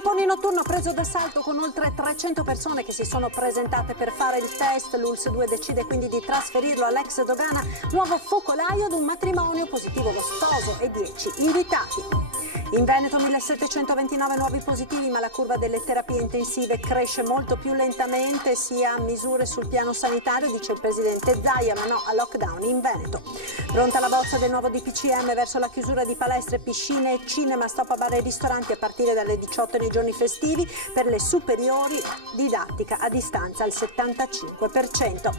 tamponi notturno preso d'assalto con oltre 300 persone che si sono presentate per fare il test. L'ULSS 2 decide quindi di trasferirlo all'ex Dogana. Nuovo focolaio ad un matrimonio, positivo lo sposo e 10 invitati. In Veneto 1729 nuovi positivi, ma la curva delle terapie intensive cresce molto più lentamente. Sia misure sul piano sanitario, dice il presidente Zaia, ma no a lockdown in Veneto. Pronta la bozza del nuovo DPCM verso la chiusura di palestre, piscine e cinema, stop a bar e ristoranti a partire dalle 18 nei giorni festivi. Per le superiori, didattica a distanza al 75%.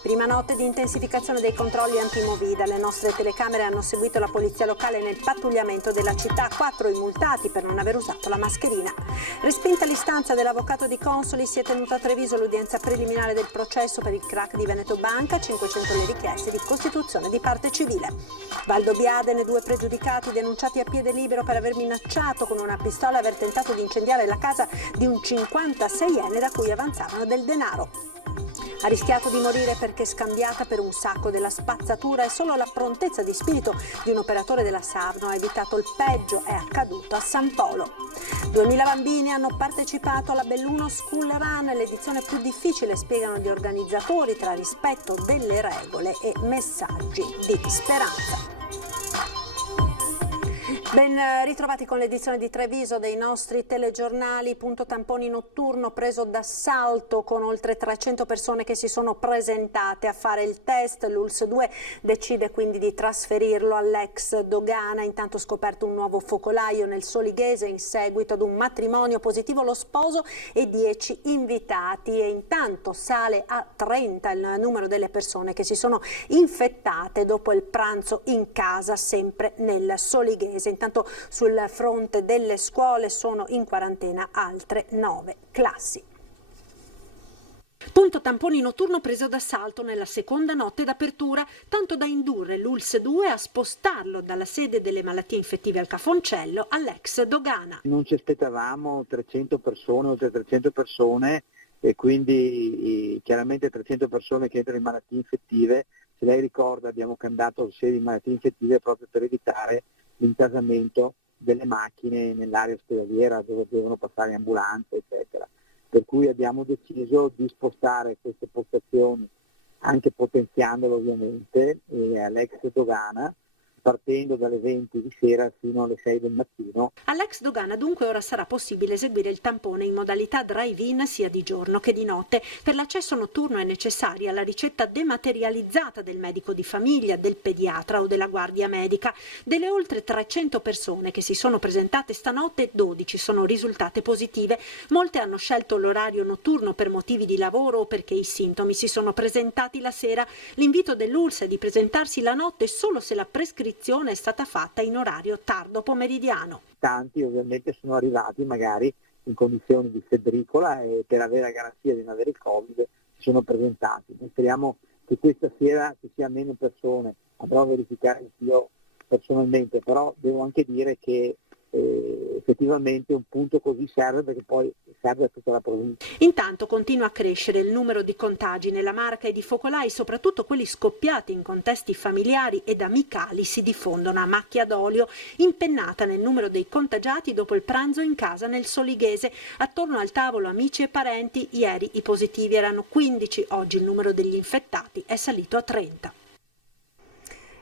Prima notte di intensificazione dei controlli antimovida. Le nostre telecamere hanno seguito la polizia locale nel pattugliamento della città. 4 i multati per non aver usato la mascherina. Respinta l'istanza dell'avvocato di Consoli, si è tenuta a Treviso l'udienza preliminare del processo per il crack di Veneto Banca. 500 le richieste di costituzione di parte civile. Valdobbiadene, 2 pregiudicati denunciati a piede libero per aver minacciato con una pistola e aver tentato di incendiare la casa di un 56enne da cui avanzavano del denaro. Ha rischiato di morire perché scambiata per un sacco della spazzatura e solo la prontezza di spirito di un operatore della Sarno ha evitato il peggio. È accaduto a San Polo. 2000 bambini hanno partecipato alla Belluno School Run, l'edizione più difficile, spiegano gli organizzatori, tra rispetto delle regole e messaggi di speranza. Ben ritrovati con l'edizione di Treviso dei nostri telegiornali. Punto tamponi notturno preso d'assalto con oltre 300 persone che si sono presentate a fare il test. L'ULSS 2 decide quindi di trasferirlo all'ex Dogana. Intanto scoperto un nuovo focolaio nel Solighese in seguito ad un matrimonio, positivo lo sposo e 10 invitati, e intanto sale a 30 il numero delle persone che si sono infettate dopo il pranzo in casa sempre nel Solighese. Intanto sul fronte delle scuole sono in quarantena altre 9 classi. Punto tamponi notturno preso d'assalto nella seconda notte d'apertura, tanto da indurre l'ULSS 2 a spostarlo dalla sede delle malattie infettive al Cafoncello all'ex Dogana. Non ci aspettavamo 300 persone, oltre 300 persone, e quindi chiaramente 300 persone che entrano in malattie infettive. Se lei ricorda, abbiamo cambiato sede di malattie infettive proprio per evitare l'intasamento delle macchine nell'area ospedaliera dove devono passare ambulanze, eccetera. Per cui abbiamo deciso di spostare queste postazioni, anche potenziandolo ovviamente, all'ex Dogana, partendo dalle 20 di sera fino alle 6 del mattino. All'ex Dogana dunque ora sarà possibile eseguire il tampone in modalità drive-in sia di giorno che di notte. Per l'accesso notturno è necessaria la ricetta dematerializzata del medico di famiglia, del pediatra o della guardia medica. Delle oltre 300 persone che si sono presentate stanotte, 12 sono risultate positive. Molte hanno scelto l'orario notturno per motivi di lavoro o perché i sintomi si sono presentati la sera. L'invito dell'ULSS è di presentarsi la notte solo se la prescrizione è stata fatta in orario tardo pomeridiano. Tanti ovviamente sono arrivati magari in condizioni di febbricola e per avere la garanzia di non avere il Covid si sono presentati. Noi speriamo che questa sera ci sia meno persone, andrò a verificare io personalmente, però devo anche dire che effettivamente un punto così serve, perché poi serve a tutta la provincia. Intanto continua a crescere il numero di contagi nella Marca e di focolai, soprattutto quelli scoppiati in contesti familiari ed amicali si diffondono a macchia d'olio, impennata nel numero dei contagiati dopo il pranzo in casa nel Solighese. Attorno al tavolo amici e parenti, ieri i positivi erano 15, oggi il numero degli infettati è salito a 30.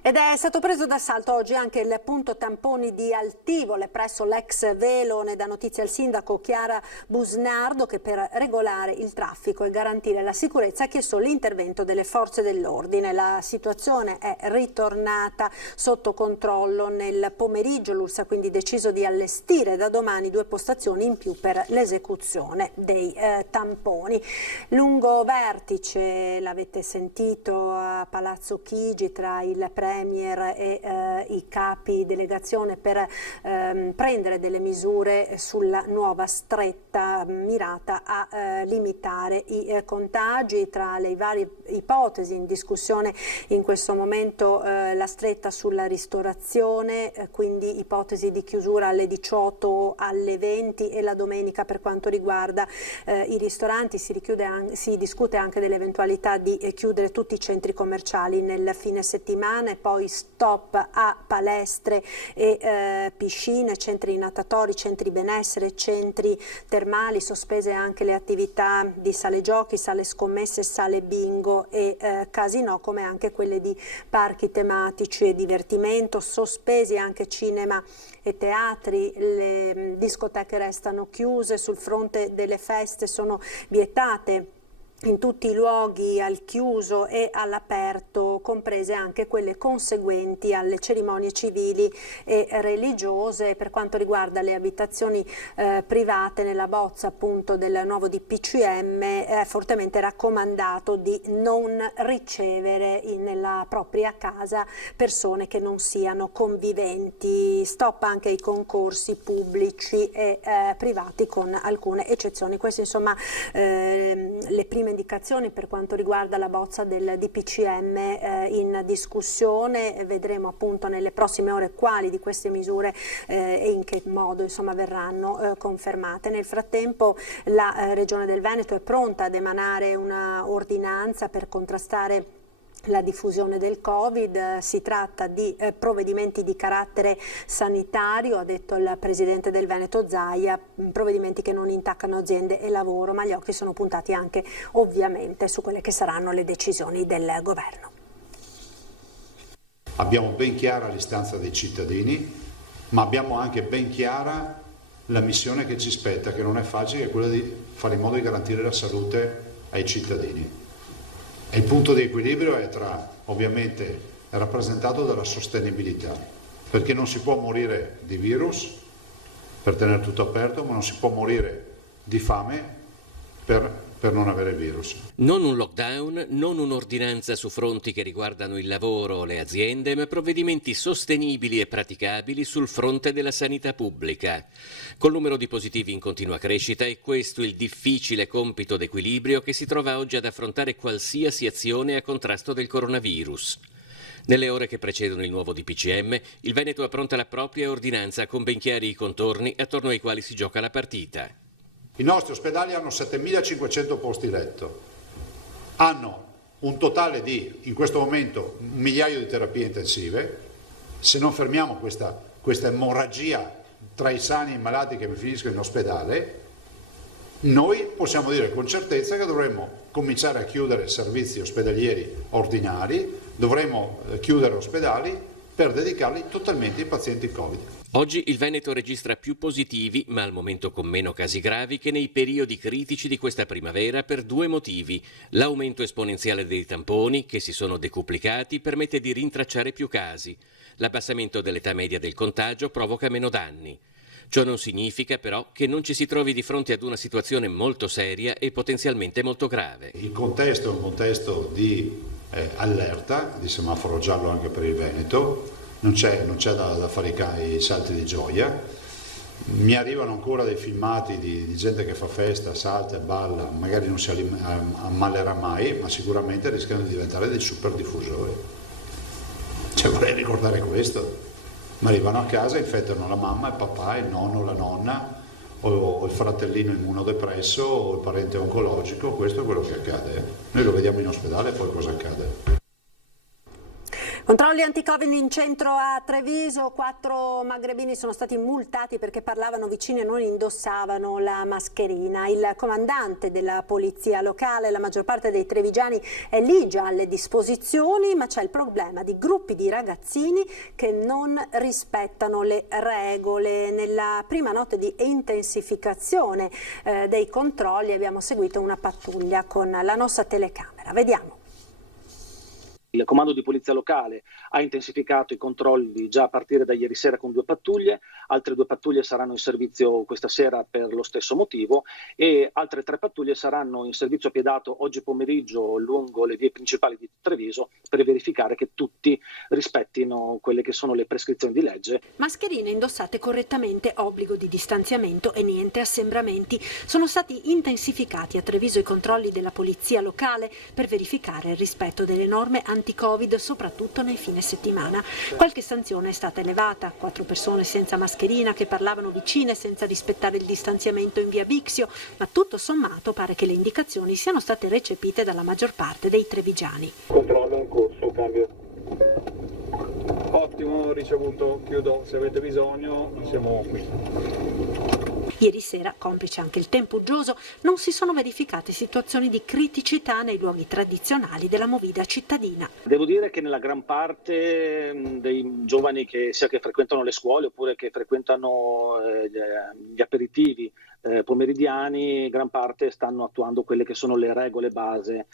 Ed è stato preso d'assalto oggi anche il punto tamponi di Altivole presso l'ex Velo. Ne dà notizia il sindaco Chiara Busnardo, che per regolare il traffico e garantire la sicurezza ha chiesto l'intervento delle forze dell'ordine. La situazione è ritornata sotto controllo nel pomeriggio. L'ULSS ha quindi deciso di allestire da domani 2 postazioni in più per l'esecuzione dei tamponi. Lungo vertice, l'avete sentito, a Palazzo Chigi tra il Premier e i capi delegazione per prendere delle misure sulla nuova stretta mirata a limitare i contagi. Tra le varie ipotesi in discussione in questo momento la stretta sulla ristorazione, quindi ipotesi di chiusura alle 18 o alle 20, e la domenica per quanto riguarda i ristoranti si discute anche dell'eventualità di chiudere tutti i centri commerciali nel fine settimana. E poi stop a palestre e piscine, centri natatori, centri benessere, centri termali, sospese anche le attività di sale giochi, sale scommesse, sale bingo e casinò, come anche quelle di parchi tematici e divertimento, sospesi anche cinema e teatri, le discoteche restano chiuse, sul fronte delle feste sono vietate in tutti i luoghi al chiuso e all'aperto, comprese anche quelle conseguenti alle cerimonie civili e religiose. Per quanto riguarda le abitazioni private, nella bozza appunto del nuovo DPCM è fortemente raccomandato di non ricevere nella propria casa persone che non siano conviventi. Stop anche ai concorsi pubblici e privati con alcune eccezioni. Queste insomma le prime indicazioni per quanto riguarda la bozza del DPCM in discussione. Vedremo appunto nelle prossime ore quali di queste misure e in che modo insomma verranno confermate. Nel frattempo la Regione del Veneto è pronta ad emanare una ordinanza per contrastare la diffusione del Covid. Si tratta di provvedimenti di carattere sanitario, ha detto il presidente del Veneto Zaia, provvedimenti che non intaccano aziende e lavoro, ma gli occhi sono puntati anche ovviamente su quelle che saranno le decisioni del governo. Abbiamo ben chiara l'istanza dei cittadini, ma abbiamo anche ben chiara la missione che ci spetta, che non è facile, che è quella di fare in modo di garantire la salute ai cittadini. E il punto di equilibrio è ovviamente rappresentato dalla sostenibilità, perché non si può morire di virus per tenere tutto aperto, ma non si può morire di fame per non avere virus. Non un lockdown, non un'ordinanza su fronti che riguardano il lavoro o le aziende, ma provvedimenti sostenibili e praticabili sul fronte della sanità pubblica. Col numero di positivi in continua crescita è questo il difficile compito d'equilibrio che si trova oggi ad affrontare qualsiasi azione a contrasto del coronavirus. Nelle ore che precedono il nuovo DPCM, il Veneto appronta la propria ordinanza con ben chiari i contorni attorno ai quali si gioca la partita. I nostri ospedali hanno 7.500 posti letto, hanno un totale di, in questo momento, 1 migliaio di terapie intensive. Se non fermiamo questa emorragia tra i sani e i malati che finiscono in ospedale, noi possiamo dire con certezza che dovremmo cominciare a chiudere servizi ospedalieri ordinari, dovremmo chiudere ospedali per dedicarli totalmente ai pazienti Covid. Oggi il Veneto registra più positivi, ma al momento con meno casi gravi che nei periodi critici di questa primavera per 2 motivi. L'aumento esponenziale dei tamponi, che si sono decuplicati, permette di rintracciare più casi. L'abbassamento dell'età media del contagio provoca meno danni. Ciò non significa però che non ci si trovi di fronte ad una situazione molto seria e potenzialmente molto grave. Il contesto è un contesto di allerta, di semaforo giallo anche per il Veneto. Non c'è da fare i salti di gioia. Mi arrivano ancora dei filmati di gente che fa festa, salta e balla, magari non si ammalerà mai, ma sicuramente rischiano di diventare dei super diffusori. Cioè, vorrei ricordare questo. Ma arrivano a casa, infettano la mamma, il papà, il nonno, la nonna, o il fratellino immunodepresso, o il parente oncologico. Questo è quello che accade. Noi lo vediamo in ospedale, poi cosa accade? Controlli anti-Covid in centro a Treviso, 4 magrebini sono stati multati perché parlavano vicini e non indossavano la mascherina. Il comandante della polizia locale, la maggior parte dei trevigiani è lì già alle disposizioni, ma c'è il problema di gruppi di ragazzini che non rispettano le regole. Nella prima notte di intensificazione dei controlli abbiamo seguito una pattuglia con la nostra telecamera. Vediamo. Il comando di polizia locale ha intensificato i controlli già a partire da ieri sera con 2 pattuglie, altre 2 pattuglie saranno in servizio questa sera per lo stesso motivo e altre 3 pattuglie saranno in servizio piedato oggi pomeriggio lungo le vie principali di Treviso per verificare che tutti rispettino quelle che sono le prescrizioni di legge. Mascherine indossate correttamente, obbligo di distanziamento e niente assembramenti. Sono stati intensificati a Treviso i controlli della polizia locale per verificare il rispetto delle norme anti-Covid, soprattutto nei fine settimana. Qualche sanzione è stata elevata, 4 persone senza mascherina che parlavano vicine senza rispettare il distanziamento in via Bixio, ma tutto sommato pare che le indicazioni siano state recepite dalla maggior parte dei trevigiani. Controllo in corso, cambio. ottimo, ricevuto, chiudo, se avete bisogno siamo qui. Ieri sera, complice anche il tempo uggioso, non si sono verificate situazioni di criticità nei luoghi tradizionali della movida cittadina. Devo dire che nella gran parte dei giovani che sia che frequentano le scuole oppure che frequentano gli aperitivi pomeridiani, gran parte stanno attuando quelle che sono le regole base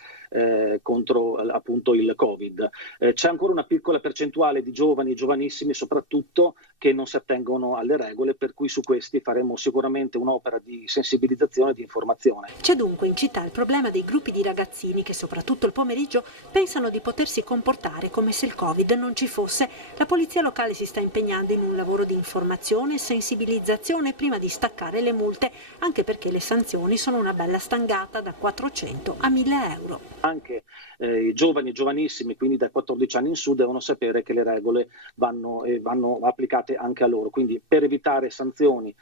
contro appunto il Covid. C'è ancora una piccola percentuale di giovani, giovanissimi soprattutto, che non si attengono alle regole, per cui su questi faremo sicuramente un'opera di sensibilizzazione e di informazione. C'è dunque in città il problema dei gruppi di ragazzini che soprattutto il pomeriggio pensano di potersi comportare come se il Covid non ci fosse. La polizia locale si sta impegnando in un lavoro di informazione e sensibilizzazione prima di staccare le multe, anche perché le sanzioni sono una bella stangata da 400 a 1.000 euro. Anche i giovani e giovanissimi, quindi dai 14 anni in su, devono sapere che le regole vanno applicate anche a loro. Quindi per evitare sanzioni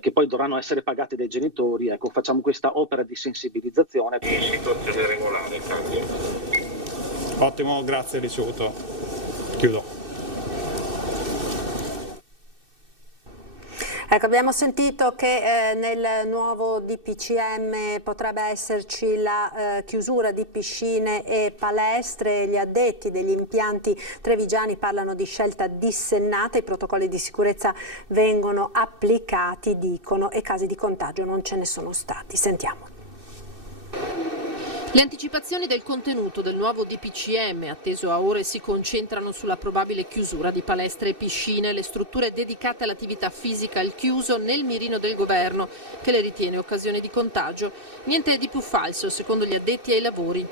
che poi dovranno essere pagate dai genitori, ecco, facciamo questa opera di sensibilizzazione. In situazione regolare, ottimo, grazie, ricevuto. Chiudo. Ecco, abbiamo sentito che nel nuovo DPCM potrebbe esserci la chiusura di piscine e palestre. Gli addetti degli impianti trevigiani parlano di scelta dissennata, i protocolli di sicurezza vengono applicati, dicono, e casi di contagio non ce ne sono stati. Sentiamo. Le anticipazioni del contenuto del nuovo DPCM, atteso a ore, si concentrano sulla probabile chiusura di palestre e piscine, le strutture dedicate all'attività fisica al chiuso nel mirino del governo, che le ritiene occasione di contagio. Niente di più falso, secondo gli addetti ai lavori.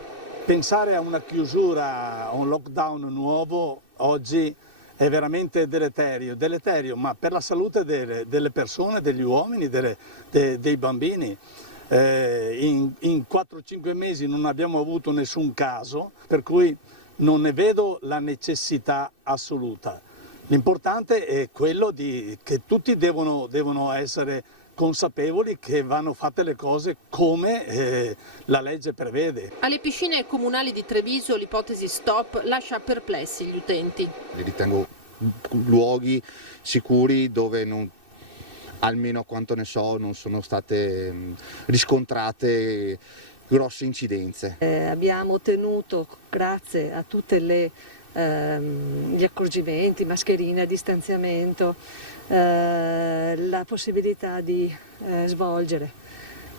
Pensare a una chiusura, a un lockdown nuovo oggi è veramente deleterio, ma per la salute delle persone, degli uomini, dei bambini. In 4-5 mesi non abbiamo avuto nessun caso, per cui non ne vedo la necessità assoluta. L'importante è quello che tutti devono essere consapevoli che vanno fatte le cose come la legge prevede. Alle piscine comunali di Treviso l'ipotesi stop lascia perplessi gli utenti. Li ritengo luoghi sicuri dove almeno a quanto ne so, non sono state riscontrate grosse incidenze. Abbiamo ottenuto, grazie a tutti gli accorgimenti, mascherine, distanziamento, la possibilità di svolgere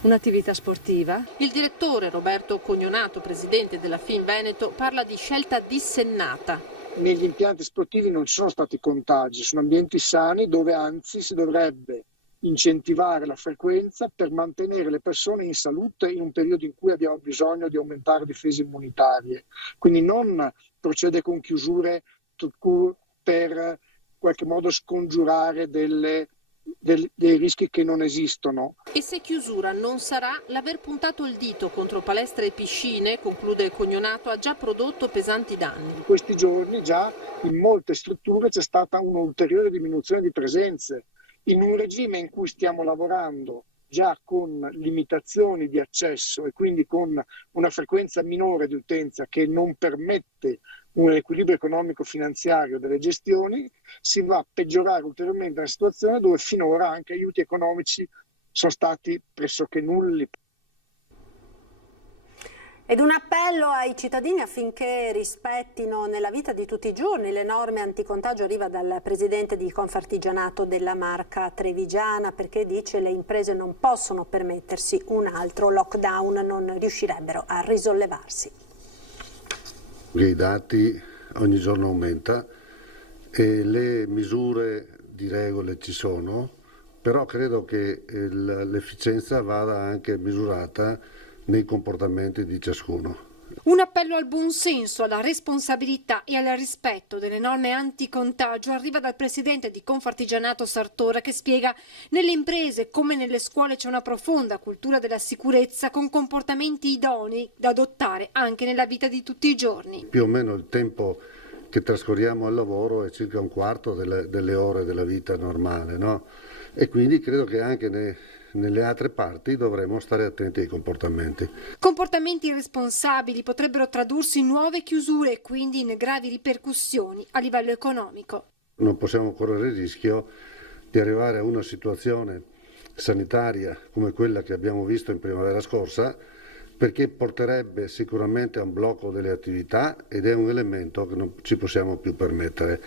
un'attività sportiva. Il direttore Roberto Cognonato, presidente della Finveneto, parla di scelta dissennata. Negli impianti sportivi non ci sono stati contagi, sono ambienti sani dove anzi si dovrebbe incentivare la frequenza per mantenere le persone in salute in un periodo in cui abbiamo bisogno di aumentare difese immunitarie. Quindi non procede con chiusure per in qualche modo scongiurare dei rischi che non esistono. E se chiusura non sarà, l'aver puntato il dito contro palestre e piscine, conclude Cognonato, ha già prodotto pesanti danni. In questi giorni già in molte strutture c'è stata un'ulteriore diminuzione di presenze. In un regime in cui stiamo lavorando già con limitazioni di accesso e quindi con una frequenza minore di utenza che non permette un equilibrio economico-finanziario delle gestioni, si va a peggiorare ulteriormente la situazione dove finora anche aiuti economici sono stati pressoché nulli. Ed un appello ai cittadini affinché rispettino nella vita di tutti i giorni le norme anticontagio arriva dal presidente di Confartigianato della Marca Trevigiana, perché dice le imprese non possono permettersi un altro lockdown, non riuscirebbero a risollevarsi. I dati ogni giorno aumenta e le misure di regole ci sono, però credo che l'efficienza vada anche misurata nei comportamenti di ciascuno. Un appello al buonsenso, alla responsabilità e al rispetto delle norme anticontagio arriva dal presidente di Confartigianato Sartora, che spiega: nelle imprese come nelle scuole c'è una profonda cultura della sicurezza con comportamenti idonei da adottare anche nella vita di tutti i giorni. Più o meno il tempo che trascorriamo al lavoro è circa un quarto delle ore della vita normale, no? E quindi credo che anche nelle altre parti dovremo stare attenti ai comportamenti. Comportamenti irresponsabili potrebbero tradursi in nuove chiusure e quindi in gravi ripercussioni a livello economico. Non possiamo correre il rischio di arrivare a una situazione sanitaria come quella che abbiamo visto in primavera scorsa, perché porterebbe sicuramente a un blocco delle attività ed è un elemento che non ci possiamo più permettere.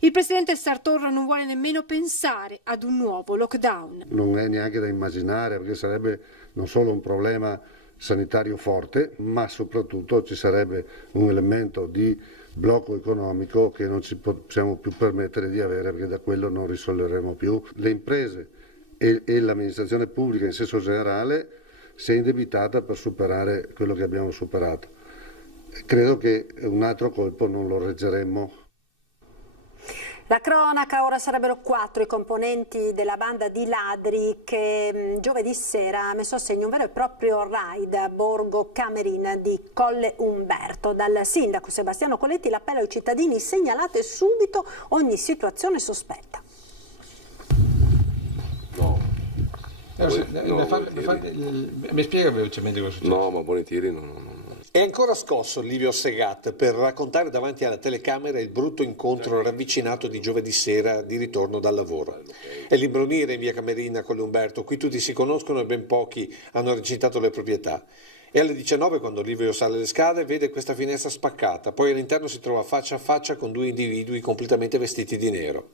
Il presidente Sartor non vuole nemmeno pensare ad un nuovo lockdown. Non è neanche da immaginare, perché sarebbe non solo un problema sanitario forte, ma soprattutto ci sarebbe un elemento di blocco economico che non ci possiamo più permettere di avere, perché da quello non risolveremo più. Le imprese e l'amministrazione pubblica in senso generale si è indebitata per superare quello che abbiamo superato. Credo che un altro colpo non lo reggeremmo. La cronaca, ora sarebbero 4 i componenti della banda di ladri che giovedì sera ha messo a segno un vero e proprio raid a Borgo Camerin di Colle Umberto. Dal sindaco Sebastiano Coletti l'appello ai cittadini: segnalate subito ogni situazione sospetta. Mi spiega velocemente cosa è successo? No, ma volentieri no. È ancora scosso Livio Segat per raccontare davanti alla telecamera il brutto incontro ravvicinato di giovedì sera di ritorno dal lavoro. È l'imbronire in via Camerina con Umberto, qui tutti si conoscono e ben pochi hanno recitato le proprietà. E alle 19, quando Livio sale le scale, vede questa finestra spaccata, poi all'interno si trova faccia a faccia con 2 individui completamente vestiti di nero.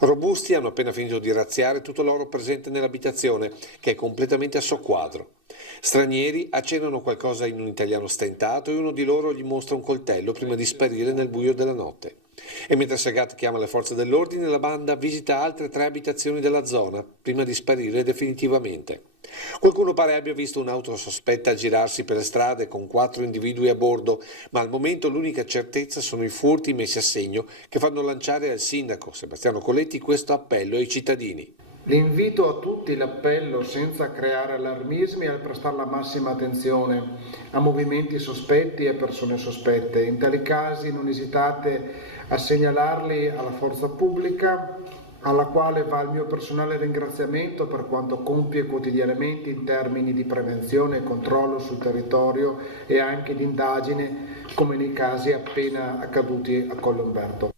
Robusti, hanno appena finito di razziare tutto l'oro presente nell'abitazione, che è completamente a soqquadro. Stranieri accennano qualcosa in un italiano stentato e uno di loro gli mostra un coltello prima di sparire nel buio della notte. E mentre Segat chiama le forze dell'ordine, la banda visita altre 3 abitazioni della zona prima di sparire definitivamente. Qualcuno pare abbia visto un'auto sospetta girarsi per le strade con 4 individui a bordo, ma al momento l'unica certezza sono i furti messi a segno che fanno lanciare al sindaco Sebastiano Coletti questo appello ai cittadini. L'invito a tutti, l'appello senza creare allarmismi è a prestare la massima attenzione a movimenti sospetti e a persone sospette. In tali casi non esitate a segnalarli alla forza pubblica, alla quale va il mio personale ringraziamento per quanto compie quotidianamente in termini di prevenzione e controllo sul territorio e anche di indagine, come nei casi appena accaduti a Colle Umberto.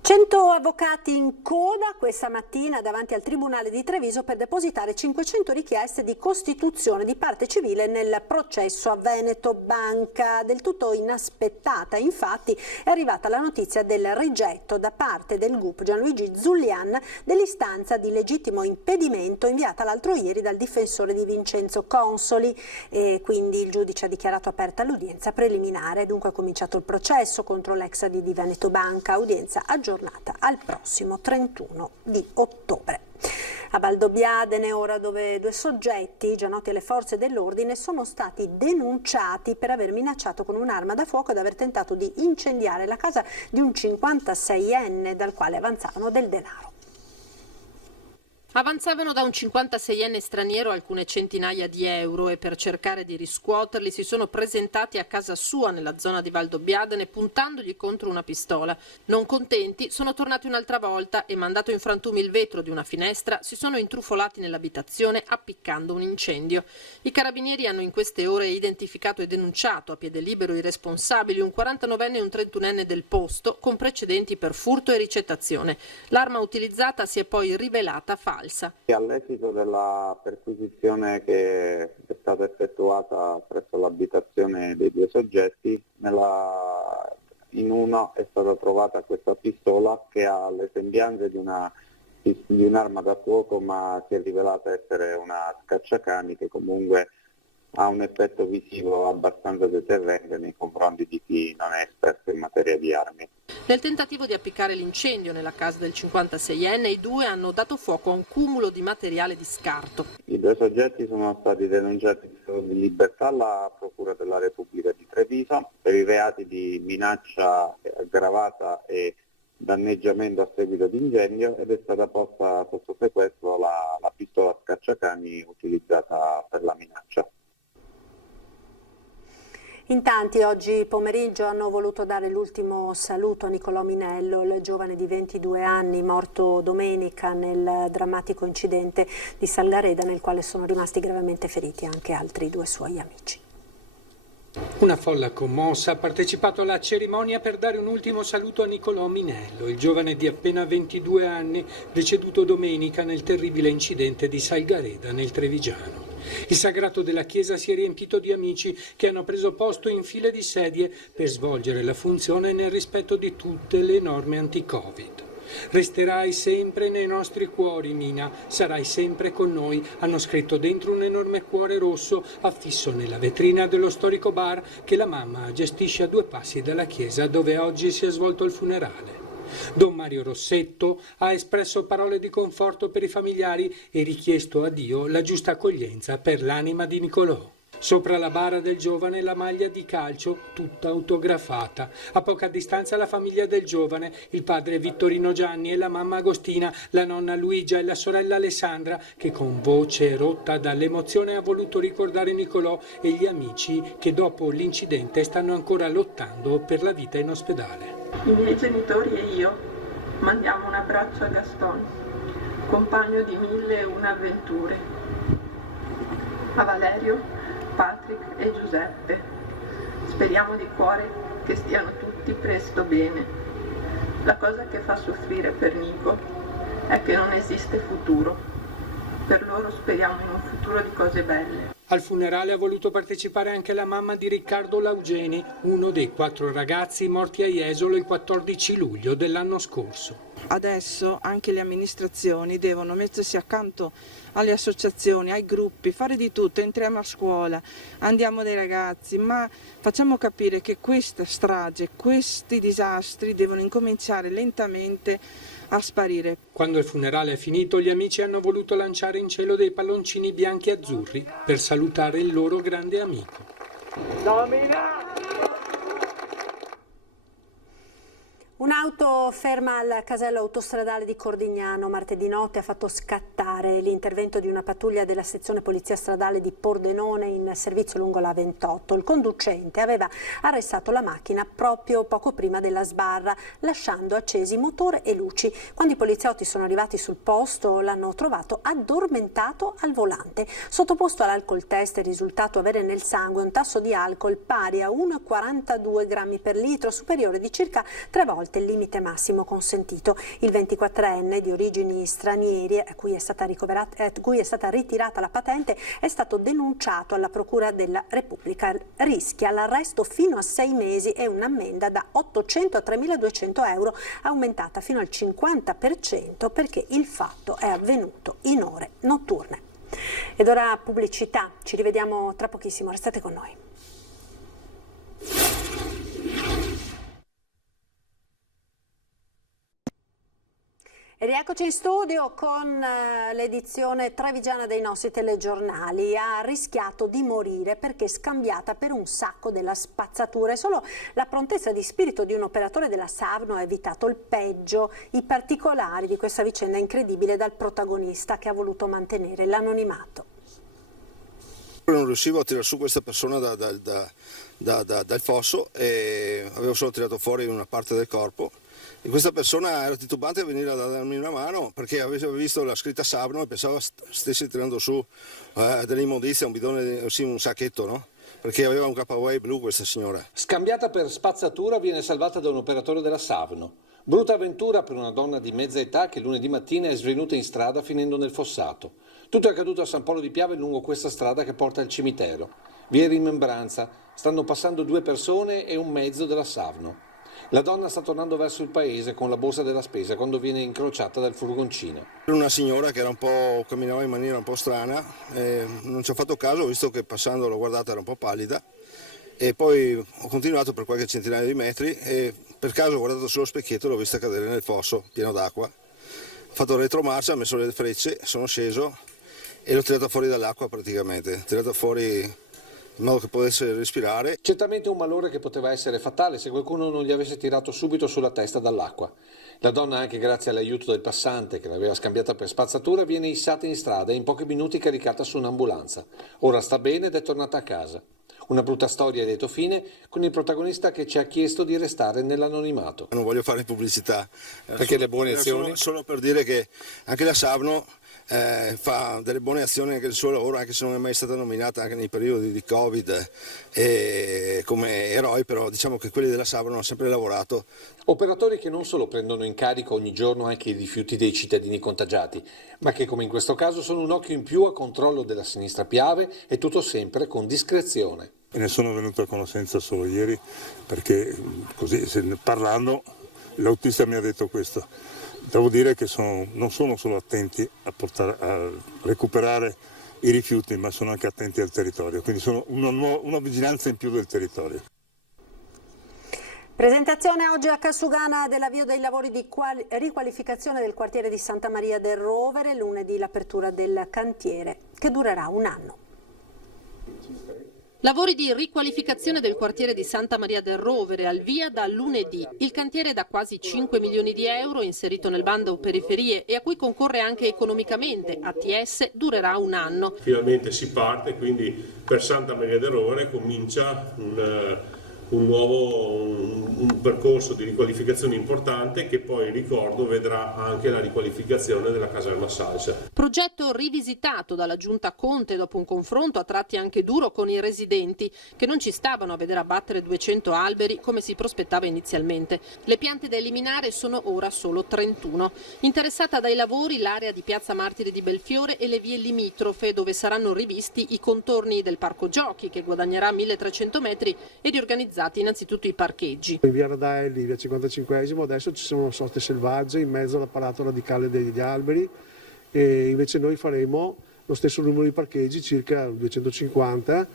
100 avvocati in coda questa mattina davanti al Tribunale di Treviso per depositare 500 richieste di costituzione di parte civile nel processo a Veneto Banca. Del tutto inaspettata, infatti, è arrivata la notizia del rigetto da parte del GUP Gianluigi Zullian dell'istanza di legittimo impedimento inviata l'altro ieri dal difensore di Vincenzo Consoli, e quindi il giudice ha dichiarato aperta l'udienza preliminare. Dunque è cominciato il processo contro l'ex AD di Veneto Banca, udienza aggiornata al prossimo 31 di ottobre. A Valdobbiadene, ora, dove 2 soggetti già noti alle forze dell'ordine sono stati denunciati per aver minacciato con un'arma da fuoco ed aver tentato di incendiare la casa di un 56enne dal quale avanzavano del denaro. Avanzavano da un 56enne straniero alcune centinaia di euro e per cercare di riscuoterli si sono presentati a casa sua nella zona di Valdobbiadene puntandogli contro una pistola. Non contenti, sono tornati un'altra volta e, mandato in frantumi il vetro di una finestra, si sono intrufolati nell'abitazione appiccando un incendio. I carabinieri hanno in queste ore identificato e denunciato a piede libero i responsabili, un 49enne e un 31enne del posto, con precedenti per furto e ricettazione. L'arma utilizzata si è poi rivelata falsa. All'esito della perquisizione che è stata effettuata presso l'abitazione dei 2 soggetti, in uno è stata trovata questa pistola che ha le sembianze di un'arma da fuoco, ma si è rivelata essere una scacciacani che comunque ha un effetto visivo abbastanza deterrente nei confronti di chi non è esperto in materia di armi. Nel tentativo di appiccare l'incendio nella casa del 56enne, i 2 hanno dato fuoco a un cumulo di materiale di scarto. I 2 soggetti sono stati denunciati in stato di libertà alla Procura della Repubblica di Treviso per i reati di minaccia aggravata e danneggiamento a seguito di incendio, ed è stata posta sotto sequestro la pistola scacciacani utilizzata per la minaccia. In tanti oggi pomeriggio hanno voluto dare l'ultimo saluto a Nicolò Minello, il giovane di 22 anni morto domenica nel drammatico incidente di Salgareda, nel quale sono rimasti gravemente feriti anche altri 2 suoi amici. Una folla commossa ha partecipato alla cerimonia per dare un ultimo saluto a Nicolò Minello, il giovane di appena 22 anni deceduto domenica nel terribile incidente di Salgareda nel Trevigiano. Il sagrato della chiesa si è riempito di amici che hanno preso posto in file di sedie per svolgere la funzione nel rispetto di tutte le norme anti-Covid. Resterai sempre nei nostri cuori, Mina, sarai sempre con noi, hanno scritto dentro un enorme cuore rosso affisso nella vetrina dello storico bar che la mamma gestisce a 2 passi dalla chiesa dove oggi si è svolto il funerale. Don Mario Rossetto ha espresso parole di conforto per i familiari e richiesto a Dio la giusta accoglienza per l'anima di Nicolò. Sopra la bara del giovane la maglia di calcio tutta autografata. A poca distanza la famiglia del giovane, il padre Vittorino Gianni e la mamma Agostina, la nonna Luigia e la sorella Alessandra, che con voce rotta dall'emozione ha voluto ricordare Nicolò e gli amici che dopo l'incidente stanno ancora lottando per la vita in ospedale. I miei genitori e io mandiamo un abbraccio a Gaston, compagno di 1001 avventure, a Valerio, Patrick e Giuseppe. Speriamo di cuore che stiano tutti presto bene. La cosa che fa soffrire per Nico è che non esiste futuro. Per loro speriamo in un futuro di cose belle. Al funerale ha voluto partecipare anche la mamma di Riccardo Laugeni, uno dei 4 ragazzi morti a Jesolo il 14 luglio dell'anno scorso. Adesso anche le amministrazioni devono mettersi accanto alle associazioni, ai gruppi, fare di tutto, entriamo a scuola, andiamo dai ragazzi, ma facciamo capire che questa strage, questi disastri devono incominciare lentamente a sparire. Quando il funerale è finito, gli amici hanno voluto lanciare in cielo dei palloncini bianchi e azzurri per salutare il loro grande amico. Domina! Un'auto ferma al casello autostradale di Cordignano martedì notte ha fatto scattare l'intervento di una pattuglia della sezione polizia stradale di Pordenone in servizio lungo la 28. Il conducente aveva arrestato la macchina proprio poco prima della sbarra, lasciando accesi motore e luci. Quando i poliziotti sono arrivati sul posto l'hanno trovato addormentato al volante. Sottoposto all'alcol test è risultato avere nel sangue un tasso di alcol pari a 1,42 grammi per litro, superiore di circa 3 volte il limite massimo consentito. Il 24enne di origini stranieri, a cui è stata ritirata la patente, è stato denunciato alla Procura della Repubblica. Rischia l'arresto fino a 6 mesi e un'ammenda da 800 a 3.200 euro, aumentata fino al 50% perché il fatto è avvenuto in ore notturne. Ed ora pubblicità, ci rivediamo tra pochissimo, restate con noi. E rieccoci in studio con l'edizione trevigiana dei nostri telegiornali. Ha rischiato di morire perché scambiata per un sacco della spazzatura e solo la prontezza di spirito di un operatore della Savno ha evitato il peggio. I particolari di questa vicenda incredibile dal protagonista che ha voluto mantenere l'anonimato. Non riuscivo a tirare su questa persona dal fosso e avevo solo tirato fuori una parte del corpo. E questa persona era titubante a venire a darmi una mano perché aveva visto la scritta Savno e pensava stessi tirando su dell'immondizia, un bidone, sì, un sacchetto, no? Perché aveva un K-Way blu questa signora. Scambiata per spazzatura viene salvata da un operatore della Savno. Brutta avventura per una donna di mezza età che lunedì mattina è svenuta in strada finendo nel fossato. Tutto è accaduto a San Polo di Piave lungo questa strada che porta al cimitero. Vi è rimembranza, stanno passando 2 persone e un mezzo della Savno. La donna sta tornando verso il paese con la borsa della spesa quando viene incrociata dal furgoncino. Era una signora che era camminava in maniera un po' strana, non ci ho fatto caso, visto che passando l'ho guardata, era un po' pallida, e poi ho continuato per qualche centinaio di metri e per caso ho guardato sullo specchietto e l'ho vista cadere nel fosso pieno d'acqua. Ho fatto retromarcia, ho messo le frecce, sono sceso e l'ho tirata fuori dall'acqua praticamente, tirata fuori in modo che potesse respirare. Certamente un malore che poteva essere fatale se qualcuno non gli avesse tirato subito sulla testa dall'acqua. La donna, anche grazie all'aiuto del passante che l'aveva scambiata per spazzatura, viene issata in strada e in pochi minuti caricata su un'ambulanza. Ora sta bene ed è tornata a casa. Una brutta storia a lieto fine, con il protagonista che ci ha chiesto di restare nell'anonimato. Non voglio fare pubblicità, perché le buone azioni? Solo per dire che anche la Sabno fa delle buone azioni anche il suo lavoro, anche se non è mai stata nominata anche nei periodi di Covid come eroi, però diciamo che quelli della Sabno hanno sempre lavorato. Operatori che non solo prendono in carico ogni giorno anche i rifiuti dei cittadini contagiati, ma che come in questo caso sono un occhio in più a controllo della sinistra Piave e tutto sempre con discrezione. Ne sono venuto a conoscenza solo ieri perché così parlando l'autista mi ha detto questo. Devo dire che non sono solo attenti a recuperare i rifiuti, ma sono anche attenti al territorio, quindi sono una vigilanza in più del territorio. Presentazione oggi a Cassugana dell'avvio dei lavori di riqualificazione del quartiere di Santa Maria del Rovere, lunedì l'apertura del cantiere che durerà un anno. Lavori di riqualificazione del quartiere di Santa Maria del Rovere al via da lunedì. Il cantiere da quasi 5 milioni di euro, inserito nel bando periferie e a cui concorre anche economicamente ATS, durerà un anno. Finalmente si parte, quindi per Santa Maria del Rovere comincia un percorso di riqualificazione importante che poi, ricordo, vedrà anche la riqualificazione della caserma Salsa. Progetto rivisitato dalla Giunta Conte dopo un confronto a tratti anche duro con i residenti che non ci stavano a vedere abbattere 200 alberi come si prospettava inizialmente. Le piante da eliminare sono ora solo 31. Interessata dai lavori l'area di Piazza Martiri di Belfiore e le vie limitrofe dove saranno rivisti i contorni del parco giochi che guadagnerà 1300 metri e riorganizzati innanzitutto i parcheggi. In via Radaelli, via 55esimo, adesso ci sono soste selvagge in mezzo all'apparato radicale degli alberi e invece noi faremo lo stesso numero di parcheggi, circa 250,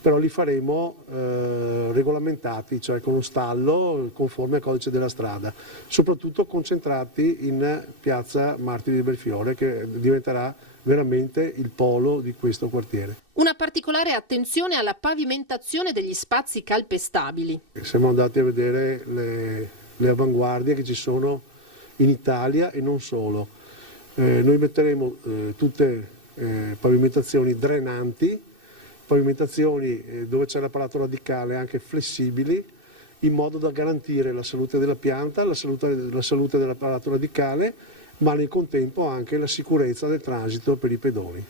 però li faremo regolamentati, cioè con uno stallo conforme al codice della strada, soprattutto concentrati in piazza Martiri di Belfiore che diventerà veramente il polo di questo quartiere. Una particolare attenzione alla pavimentazione degli spazi calpestabili. Siamo andati a vedere le avanguardie che ci sono in Italia e non solo. Noi metteremo tutte pavimentazioni drenanti, pavimentazioni dove c'è l'apparato radicale anche flessibili, in modo da garantire la salute della pianta, la salute dell'apparato radicale, ma nel contempo anche la sicurezza del transito per i pedoni.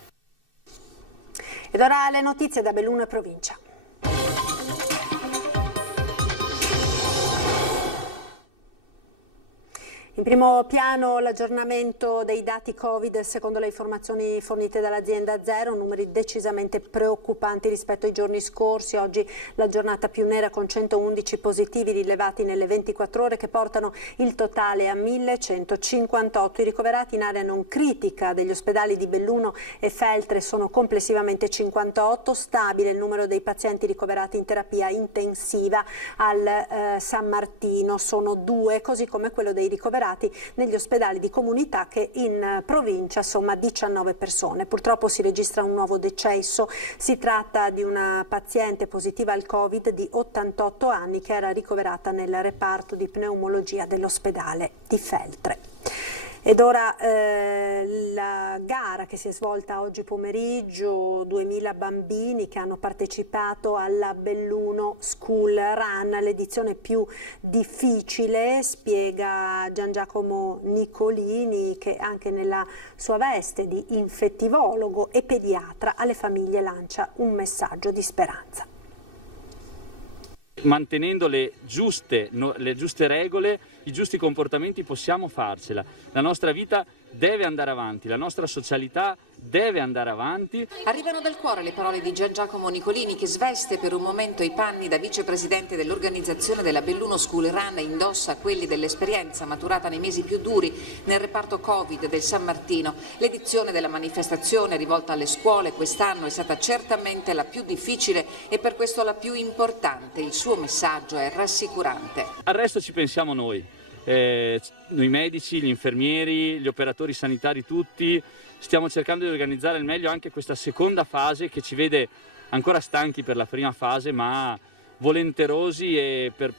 Ed ora le notizie da Belluno e provincia. In primo piano l'aggiornamento dei dati Covid secondo le informazioni fornite dall'azienda Zero, numeri decisamente preoccupanti rispetto ai giorni scorsi. Oggi la giornata più nera con 111 positivi rilevati nelle 24 ore che portano il totale a 1158. I ricoverati in area non critica degli ospedali di Belluno e Feltre sono complessivamente 58, stabile il numero dei pazienti ricoverati in terapia intensiva al San Martino, sono 2, così come quello dei ricoverati negli ospedali di comunità che in provincia somma 19 persone. Purtroppo si registra un nuovo decesso, si tratta di una paziente positiva al Covid di 88 anni che era ricoverata nel reparto di pneumologia dell'ospedale di Feltre. Ed ora la gara che si è svolta oggi pomeriggio, 2000 bambini che hanno partecipato alla Belluno School Run, l'edizione più difficile, spiega Gian Giacomo Nicolini, che anche nella sua veste di infettivologo e pediatra alle famiglie lancia un messaggio di speranza. Mantenendo le giuste regole, i giusti comportamenti possiamo farcela. La nostra vita deve andare avanti, la nostra socialità deve andare avanti. Arrivano dal cuore le parole di Gian Giacomo Nicolini che sveste per un momento i panni da vicepresidente dell'organizzazione della Belluno School Run e indossa quelli dell'esperienza maturata nei mesi più duri nel reparto Covid del San Martino. L'edizione della manifestazione rivolta alle scuole quest'anno è stata certamente la più difficile e per questo la più importante. Il suo messaggio è rassicurante. Al resto ci pensiamo noi. Noi medici, gli infermieri, gli operatori sanitari tutti, stiamo cercando di organizzare al meglio anche questa seconda fase che ci vede ancora stanchi per la prima fase ma volenterosi e per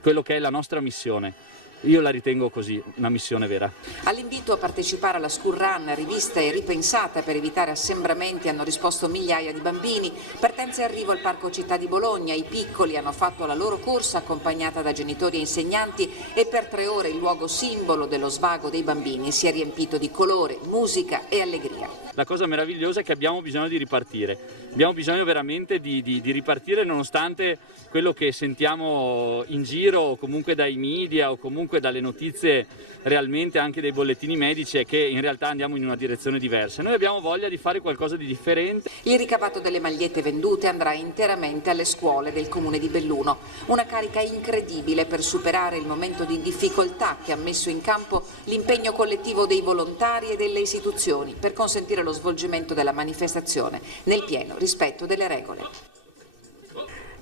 quello che è la nostra missione. Io la ritengo così, una missione vera. All'invito a partecipare alla School Run, rivista e ripensata per evitare assembramenti, hanno risposto migliaia di bambini. Partenza e arrivo al Parco Città di Bologna, i piccoli hanno fatto la loro corsa accompagnata da genitori e insegnanti e per 3 ore il luogo simbolo dello svago dei bambini si è riempito di colore, musica e allegria. La cosa meravigliosa è che abbiamo bisogno di ripartire, abbiamo bisogno veramente di ripartire nonostante quello che sentiamo in giro o comunque dai media o comunque dalle notizie realmente anche dei bollettini medici, è che in realtà andiamo in una direzione diversa. Noi abbiamo voglia di fare qualcosa di differente. Il ricavato delle magliette vendute andrà interamente alle scuole del comune di Belluno, una carica incredibile per superare il momento di difficoltà che ha messo in campo l'impegno collettivo dei volontari e delle istituzioni per consentire lo svolgimento della manifestazione nel pieno rispetto delle regole.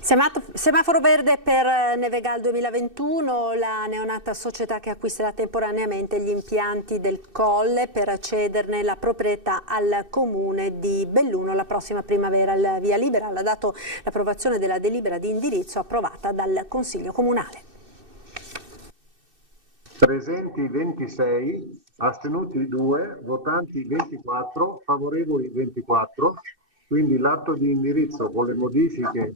Semaforo verde per Nevegal 2021, la neonata società che acquisterà temporaneamente gli impianti del Colle per cederne la proprietà al comune di Belluno la prossima primavera. Il via libera ha dato l'approvazione della delibera di indirizzo approvata dal Consiglio Comunale. Presenti 26, astenuti 2, votanti 24, favorevoli 24, quindi l'atto di indirizzo con le modifiche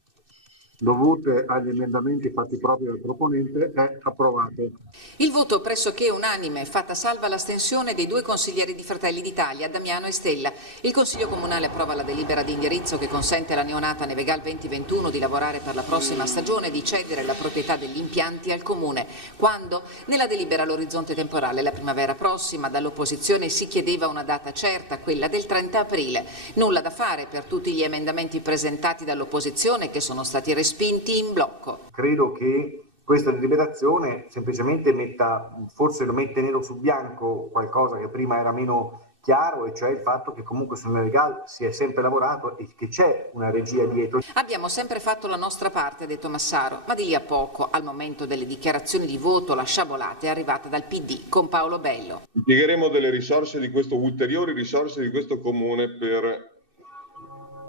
dovute agli emendamenti fatti propri dal proponente è approvato. Il voto pressoché unanime, fatta salva l'astensione dei 2 consiglieri di Fratelli d'Italia, Damiano e Stella. Il Consiglio Comunale approva la delibera di indirizzo che consente alla neonata Nevegal 2021 di lavorare per la prossima stagione e di cedere la proprietà degli impianti al Comune. Quando? Nella delibera l'orizzonte temporale la primavera prossima. Dall'opposizione si chiedeva una data certa, quella del 30 aprile. Nulla da fare per tutti gli emendamenti presentati dall'opposizione che sono stati respinti in blocco. Credo che questa deliberazione semplicemente forse lo mette nero su bianco qualcosa che prima era meno chiaro, e cioè il fatto che comunque sul Nevegal si è sempre lavorato e che c'è una regia dietro. Abbiamo sempre fatto la nostra parte, ha detto Massaro, ma di lì a poco, al momento delle dichiarazioni di voto, la sciabolata è arrivata dal PD con Paolo Bello. Impiegheremo delle risorse ulteriori risorse di questo comune per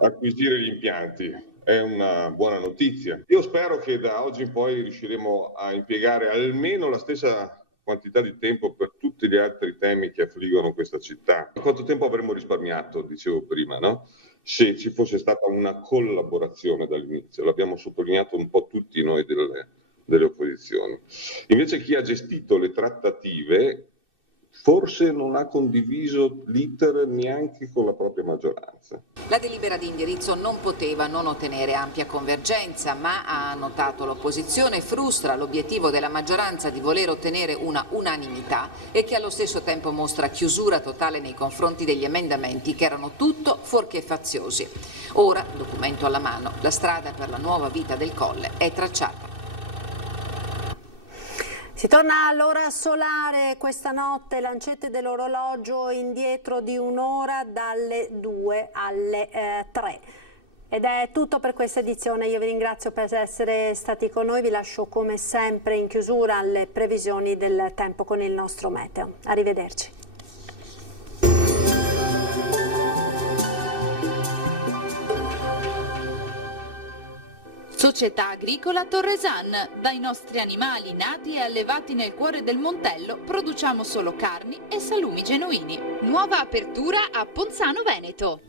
acquisire gli impianti. È una buona notizia. Io spero che da oggi in poi riusciremo a impiegare almeno la stessa quantità di tempo per tutti gli altri temi che affliggono questa città. Quanto tempo avremmo risparmiato, dicevo prima, no? Se ci fosse stata una collaborazione dall'inizio, l'abbiamo sottolineato un po' tutti noi delle opposizioni. Invece chi ha gestito le trattative forse non ha condiviso l'iter neanche con la propria maggioranza. La delibera di indirizzo non poteva non ottenere ampia convergenza, ma ha annotato l'opposizione frustra l'obiettivo della maggioranza di voler ottenere una unanimità e che allo stesso tempo mostra chiusura totale nei confronti degli emendamenti che erano tutto fuorché faziosi. Ora, documento alla mano, la strada per la nuova vita del Colle è tracciata. Si torna all'ora solare questa notte, lancette dell'orologio indietro di un'ora dalle 2 alle 3. Ed è tutto per questa edizione, io vi ringrazio per essere stati con noi, vi lascio come sempre in chiusura alle previsioni del tempo con il nostro meteo. Arrivederci. Società Agricola Torresan. Dai nostri animali nati e allevati nel cuore del Montello produciamo solo carni e salumi genuini. Nuova apertura a Ponzano Veneto.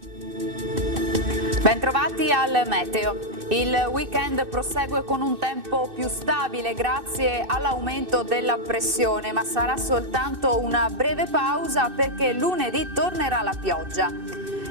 Bentrovati al meteo. Il weekend prosegue con un tempo più stabile grazie all'aumento della pressione, ma sarà soltanto una breve pausa perché lunedì tornerà la pioggia.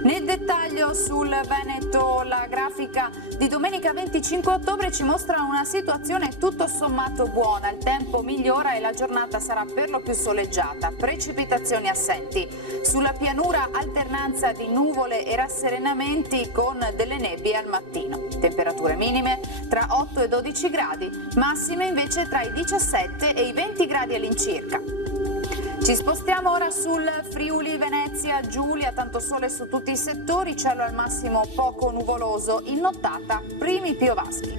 Nel dettaglio sul Veneto, la grafica di domenica 25 ottobre ci mostra una situazione tutto sommato buona. Il tempo migliora e la giornata sarà per lo più soleggiata, precipitazioni assenti. Sulla pianura alternanza di nuvole e rasserenamenti con delle nebbie al mattino. Temperature minime tra 8 e 12 gradi, massime invece tra i 17 e i 20 gradi all'incirca. Ci spostiamo ora sul Friuli Venezia Giulia, tanto sole su tutti i settori, cielo al massimo poco nuvoloso, in nottata primi piovaschi.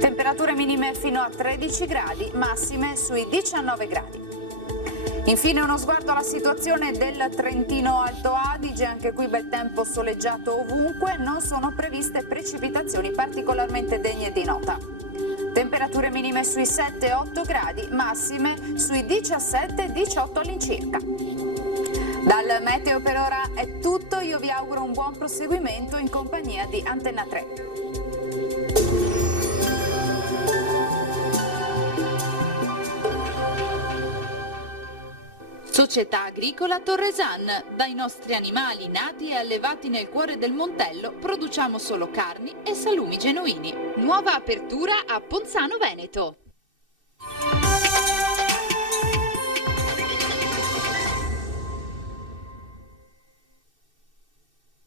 Temperature minime fino a 13 gradi, massime sui 19 gradi. Infine uno sguardo alla situazione del Trentino Alto Adige, anche qui bel tempo soleggiato ovunque, non sono previste precipitazioni particolarmente degne di nota. Temperature minime sui 7-8 gradi, massime sui 17-18 all'incirca. Dal meteo per ora è tutto, io vi auguro un buon proseguimento in compagnia di Antenna 3. Società Agricola Torresan. Dai nostri animali nati e allevati nel cuore del Montello produciamo solo carni e salumi genuini. Nuova apertura a Ponzano Veneto.